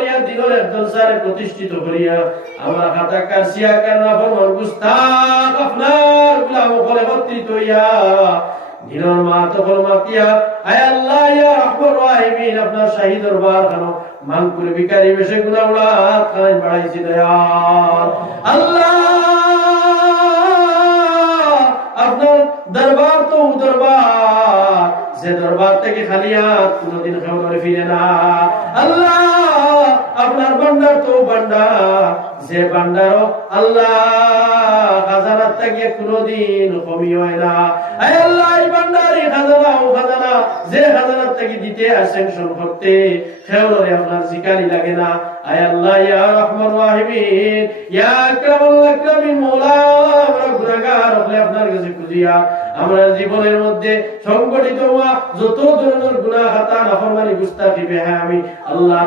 দিনের একজন স্যারে প্রতিষ্ঠিত করিয়া আমার খাতা কারসিয়া কেন ফরমান গুস্তাখ আপনার গুলাম করে একত্রিত হইয়া দিনের মা তখন মাতিয়া আয় আল্লাহ ইয়া রাহমান রাহিমিন আপনার শাহী দরবার খানো মানকুর ভিখারি বেশে গুনাহ উড়াত খানায় বাড়াইছি দয়াল আল্লাহ আপনার দরবার তো দরবার যে দরবার থেকে খালি হাত কোনদিন খাওয়ারে ফিরে না আল্লাহ আপনার ভান্ডার তো ভান্ডার যে ভান্ডার আল্লাহ খাজানার থেকে কোনদিন কমি হয় না আয় আল্লাহ এই ভান্ডারি খাজানা ও খাজানা যে খাজানার থেকে দিতে আসেন করতে খেওরে আপনার জিকারি লাগে না আয় আল্লাহ ইয়া রাহমান রাহিমিন ইয়া আকরামুল আকরামিন মওলা আমরা গুনাহগার হলে আপনার কাছে খুঁজিয়া আমরা জীবনের মধ্যে সংগঠিত হওয়া যত ধরনের গুনাহ খাতা নাফরমানি গুস্তাখি বেহায়ামি আল্লাহ